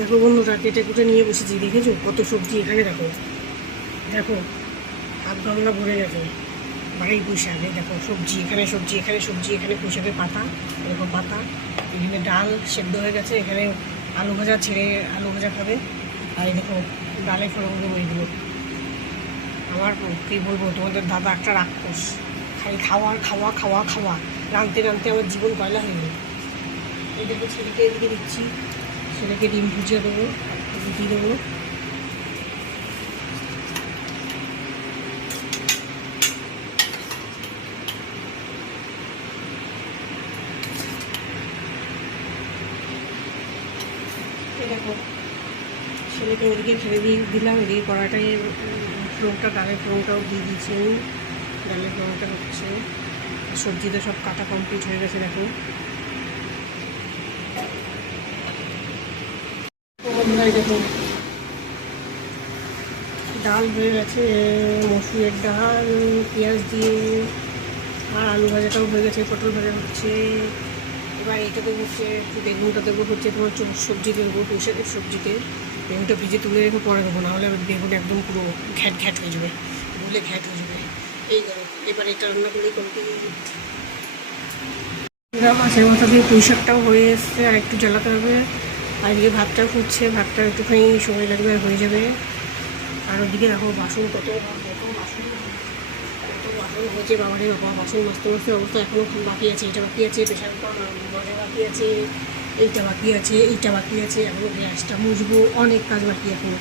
দেখো বন্ধুরা, কেটে কুটে নিয়ে বসেছি। দেখেছো কত সবজি এখানে? দেখো দেখো, হাত গামলা ভরে গেছে বাড়ির পুঁই শাক। দেখো সবজি, এখানে সবজি, এখানে সবজি, এখানে পুঁই শাকের পাতা, এরকম পাতা, এখানে ডাল সেদ্ধ হয়ে গেছে, এখানে আলু ভাজা, ছেড়ে আলু ভাজা খাবে। আর এই দেখো ডালে ফোড়ন দেবো এইগুলো। আমার কী বলবো, তোমাদের দাদা একটা রাক্ষস, খালি খাওয়া খাওয়া খাওয়া খাওয়া, রাঁধতে রাঁধতে আমার জীবন কয়লা হয়ে গেল। এই দেখো ছেলেকে এদিকে দিচ্ছি, ছেলেকে ডিম ভুজিয়ে দেবো, রুটি দেবো। দেখো ছেলেকে ওদিকে ফেলে দিয়ে দিলাম, এদিকে কড়াটাই ফোড়নটা, ডালের ফোড়নটাও দিয়ে দিচ্ছি আমি। ডালের ফোড়নটা হচ্ছে, সবজিতে সব কাটা কমপ্লিট হয়ে গেছে। দেখো দেখো ডাল হয়ে গেছে, মসুরের ডাল, পেঁয়াজ দিয়ে, আর আলু ভাজাটাও হয়ে গেছে, পটল ভাজা হচ্ছে। এবার এইটা দেবো হচ্ছে, বেগুনটা দেবো হচ্ছে তোমার সবজিতে দেবো, পুঁইশাকের সবজিতে। বেগুনটা ভিজে তুলে রেখে পরে দেবো, নাহলে বেগুন একদম পুরো ঘ্যাট ঘ্যাট হয়ে যাবে, বলে ঘ্যাট হয়ে যাবে। এই ধরো এবার এটা রান্না করেই কমপ্লিট। মাছের মাথা দিয়ে পুঁই শাকটাও হয়ে এসছে, আর একটু জ্বালাতে হবে। আর এদিকে ভাতটা ফুটছে, ভাতটা একটুখানি সময় লাগবে, আর হয়ে যাবে। আর ওদিকে দেখো বাসন, কত বাসন, কত বাসন হয়েছে বাবারে বাবা। বাসন মাজতে মাজতে অবস্থা এখনও বাকি আছে, এটা বাকি আছে, প্রেশার কুকার মজা বাকি আছে, এইটা বাকি আছে, এইটা বাকি আছে, এখনও গ্যাসটা মুছবো, অনেক কাজ বাকি এখনও।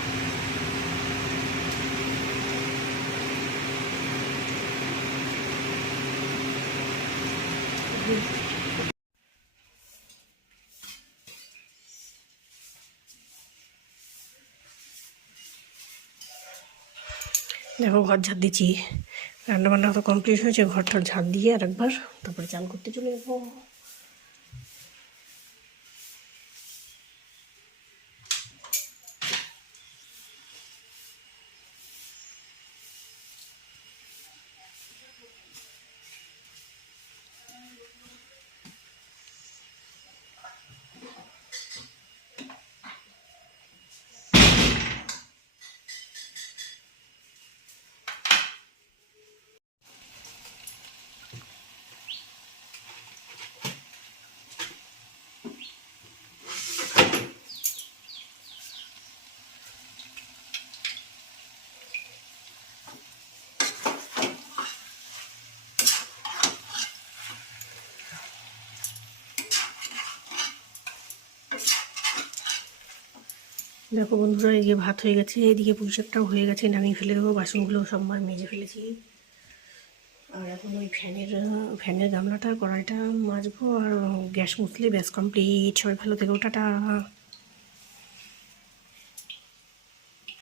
দেখো ঘর ঝাড় দিচ্ছি, রান্নাবান্না তো কমপ্লিট হয়েছে, ঘরটা ঝাড় দিয়ে আর একবার তারপরে চান করতে চলে যাবো। দেখো বন্ধুরা, এই যে ভাত হয়ে গেছে, এদিকে পুঁই শাকটাও হয়ে গেছে, নামিয়ে ফেলে দেবো। বাসনগুলো সব মেজে ফেলেছি। আর এখন ওই ফ্যানের গামলাটা, কড়াইটা মাজবো, আর গ্যাস মুছলে ব্যাস কমপ্লিট। সবাই ভালো থেকো, টাটা।